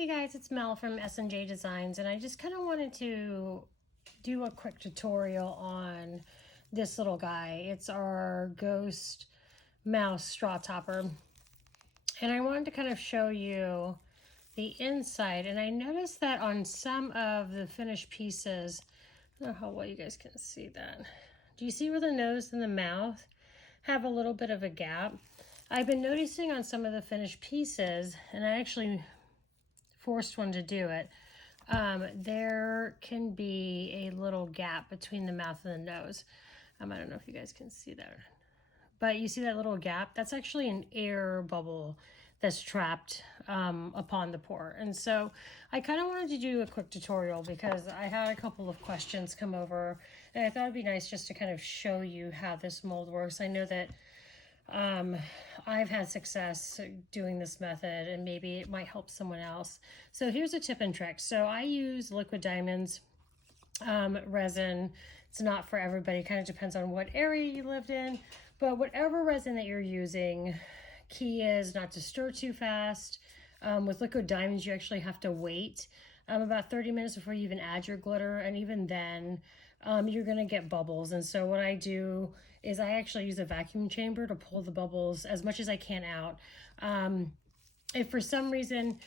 Hey guys, it's Mel from S&J Designs, and I just kind of wanted to do a quick tutorial on this little guy. It's our ghost mouse straw topper, and I wanted to kind of show you the inside. And I noticed that on some of the finished pieces, I don't know how well you guys can see that. Do you see where the nose and the mouth have a little bit of a gap? I've been noticing on some of the finished pieces, and I actually forced one to do it, there can be a little gap between the mouth and the nose. I don't know if you guys can see that, but you see that little gap? That's actually an air bubble that's trapped upon the pour. And so I kind of wanted to do a quick tutorial because I had a couple of questions come over, and I thought it'd be nice just to kind of show you how this mold works. I know that I've had success doing this method, and maybe it might help someone else. So here's a tip and trick. So I use liquid diamonds resin. It's not for everybody. It kind of depends on what area you lived in, but whatever resin that you're using, key is not to stir too fast. With liquid diamonds, you actually have to wait about 30 minutes before you even add your glitter, and even then you're going to get bubbles. And so what I do is I actually use a vacuum chamber to pull the bubbles as much as I can out. If for some reason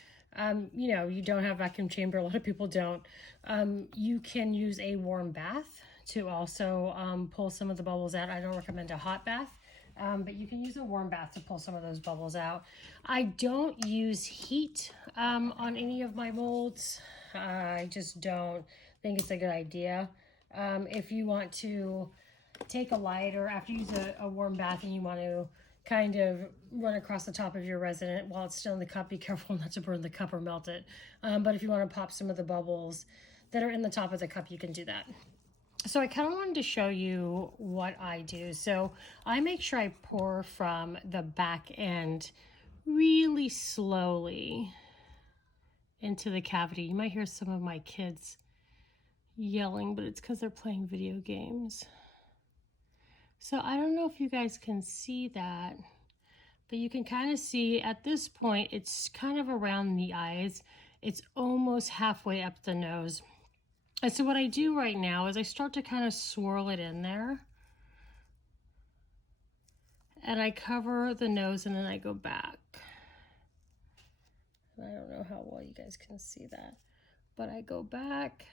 you don't have a vacuum chamber, a lot of people don't, you can use a warm bath to also pull some of the bubbles out. I don't recommend a hot bath, but you can use a warm bath to pull some of those bubbles out. I don't use heat on any of my molds. I just don't think it's a good idea. If you want to take a lighter after you use a warm bath and you want to kind of run across the top of your resin while it's still in the cup, be careful not to burn the cup or melt it. But if you want to pop some of the bubbles that are in the top of the cup, you can do that. So I kind of wanted to show you what I do. So I make sure I pour from the back end really slowly into the cavity. You might hear some of my kids yelling, but it's because they're playing video games. So I don't know if you guys can see that, but you can kind of see at this point, it's kind of around the eyes. It's almost halfway up the nose. And so what I do right now is I start to kind of swirl it in there. And I cover the nose and then I go back. And I don't know how well you guys can see that, but I go back.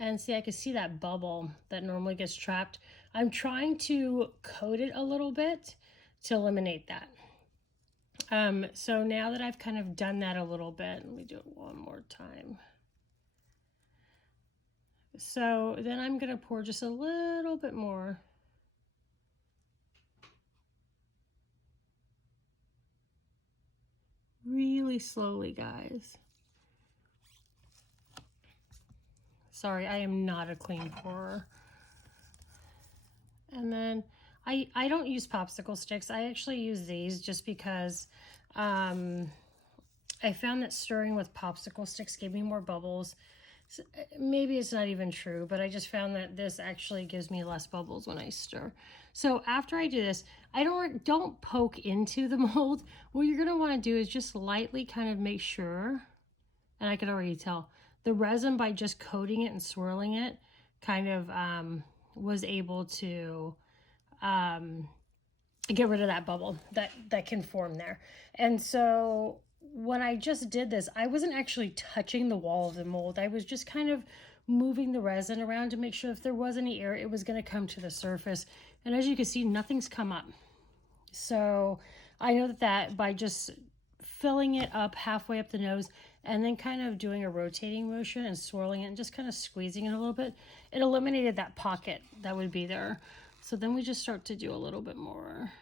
And see, I can see that bubble that normally gets trapped. I'm trying to coat it a little bit to eliminate that. So now that I've kind of done that a little bit, let me do it one more time. So then I'm going to pour just a little bit more. Really slowly, guys. Sorry, I am not a clean pourer. And then I don't use popsicle sticks. I actually use these just because I found that stirring with popsicle sticks gave me more bubbles. So maybe it's not even true, but I just found that this actually gives me less bubbles when I stir. So after I do this, I don't poke into the mold. What you're going to want to do is just lightly kind of make sure, and I can already tell, the resin, by just coating it and swirling it, kind of was able to get rid of that bubble that can form there. And so when I just did this, I wasn't actually touching the wall of the mold. I was just kind of moving the resin around to make sure if there was any air, it was going to come to the surface. And as you can see, nothing's come up. So I know that by just filling it up halfway up the nose and then kind of doing a rotating motion and swirling it and just kind of squeezing it a little bit, it eliminated that pocket that would be there. So then we just start to do a little bit more.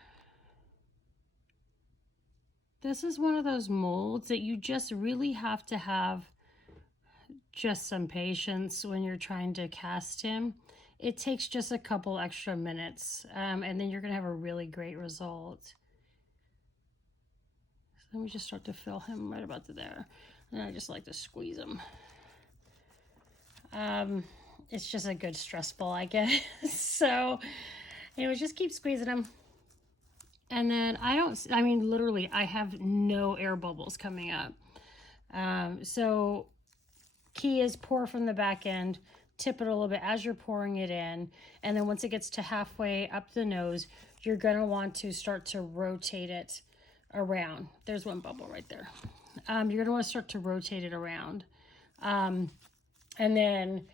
This is one of those molds that you just really have to have just some patience when you're trying to cast him. It takes just a couple extra minutes, and then you're gonna have a really great result. So let me just start to fill him right about to there. And I just like to squeeze him. It's just a good stress ball, I guess. So anyway, just keep squeezing him. And then literally I have no air bubbles coming up. So key is pour from the back end, tip it a little bit as you're pouring it in, and then once it gets to halfway up the nose, you're going to want to start to rotate it around. There's one bubble right there. You're going to want to start to rotate it around. And then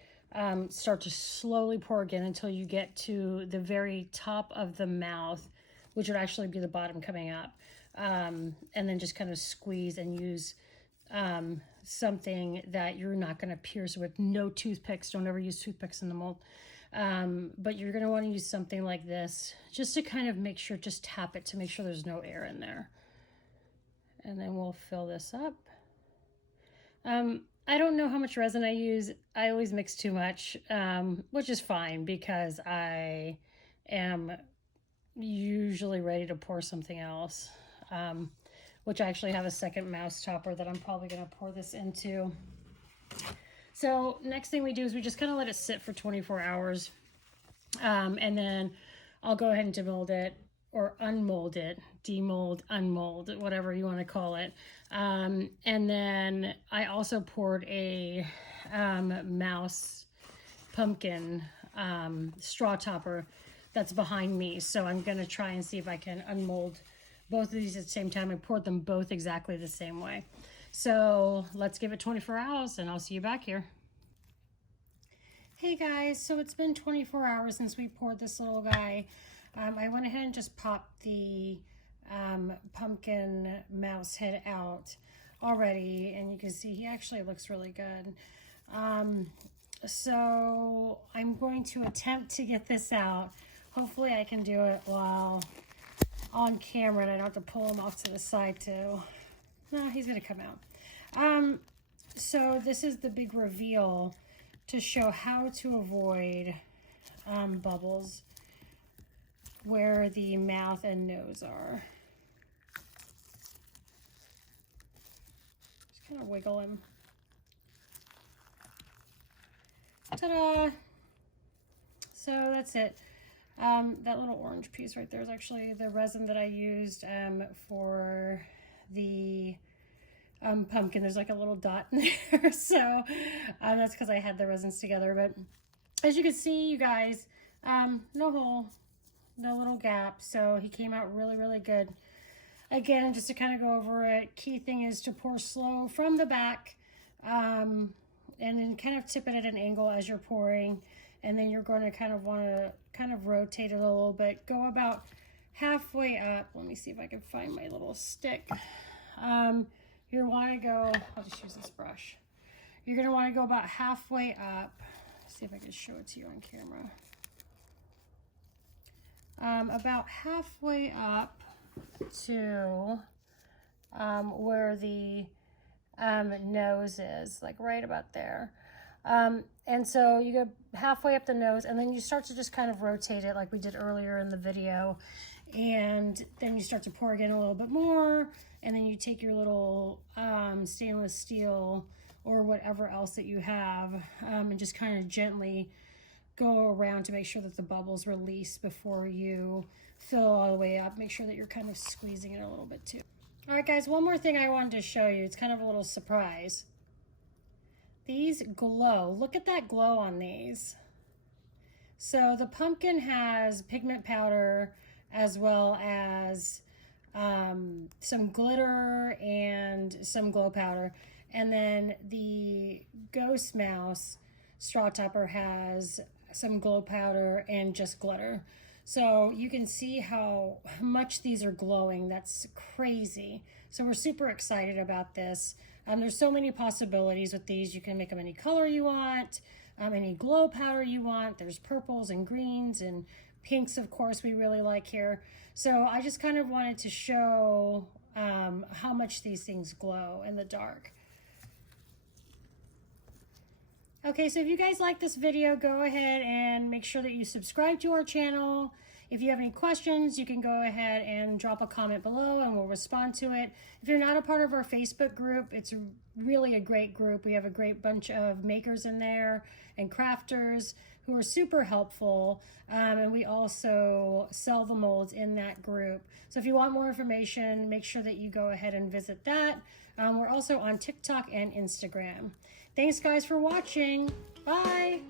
start to slowly pour again until you get to the very top of the mouth, which would actually be the bottom coming up. And then just kind of squeeze and use something that you're not going to pierce with. No toothpicks. Don't ever use toothpicks in the mold. But you're going to want to use something like this just to kind of make sure, just tap it to make sure there's no air in there. And then we'll fill this up. I don't know how much resin I use. I always mix too much, which is fine because I am usually ready to pour something else, which I actually have a second mouse topper that I'm probably going to pour this into. So next thing we do is we just kind of let it sit for 24 hours. And then I'll go ahead and demold it or unmold it, demold, unmold, whatever you want to call it. And then I also poured a mouse pumpkin straw topper that's behind me. So I'm going to try and see if I can unmold both of these at the same time. I poured them both exactly the same way. So let's give it 24 hours and I'll see you back here. Hey guys, so it's been 24 hours since we poured this little guy. I went ahead and just popped the pumpkin mouse head out already, and you can see he actually looks really good. So I'm going to attempt to get this out. Hopefully I can do it while on camera and I don't have to pull him off to the side too. No, he's gonna come out. So this is the big reveal to show how to avoid bubbles where the mouth and nose are. Just kind of wiggle him. Ta-da! So that's it. That little orange piece right there is actually the resin that I used for the pumpkin. There's like a little dot in there, so that's because I had the resins together. But as you can see, you guys, no hole, no little gap, so he came out really, really good. Again, just to kind of go over it, key thing is to pour slow from the back, and then kind of tip it at an angle as you're pouring, and then you're going to kind of want to kind of rotate it a little bit. Go about halfway up. Let me see if I can find my little stick. You want to go, I'll just use this brush. You're going to want to go about halfway up. See if I can show it to you on camera. About halfway up to where the nose is, like right about there. And so you go halfway up the nose, and then you start to just kind of rotate it like we did earlier in the video. And then you start to pour again a little bit more, and then you take your little stainless steel or whatever else that you have, and just kind of gently go around to make sure that the bubbles release before you fill all the way up. Make sure that you're kind of squeezing it a little bit too. All right, guys, one more thing I wanted to show you. It's kind of a little surprise. These glow. Look at that glow on these. So the pumpkin has pigment powder as well as some glitter and some glow powder. And then the ghost mouse straw topper has some glow powder and just glitter. So you can see how much these are glowing. That's crazy. So we're super excited about this. There's so many possibilities with these. You can make them any color you want, any glow powder you want. There's purples and greens and pinks, of course, we really like here. So I just kind of wanted to show how much these things glow in the dark. Okay, so if you guys like this video, go ahead and make sure that you subscribe to our channel. If you have any questions, you can go ahead and drop a comment below and we'll respond to it. If you're not a part of our Facebook group, it's really a great group. We have a great bunch of makers in there and crafters who are super helpful. And we also sell the molds in that group. So if you want more information, make sure that you go ahead and visit that. We're also on TikTok and Instagram. Thanks guys for watching. Bye.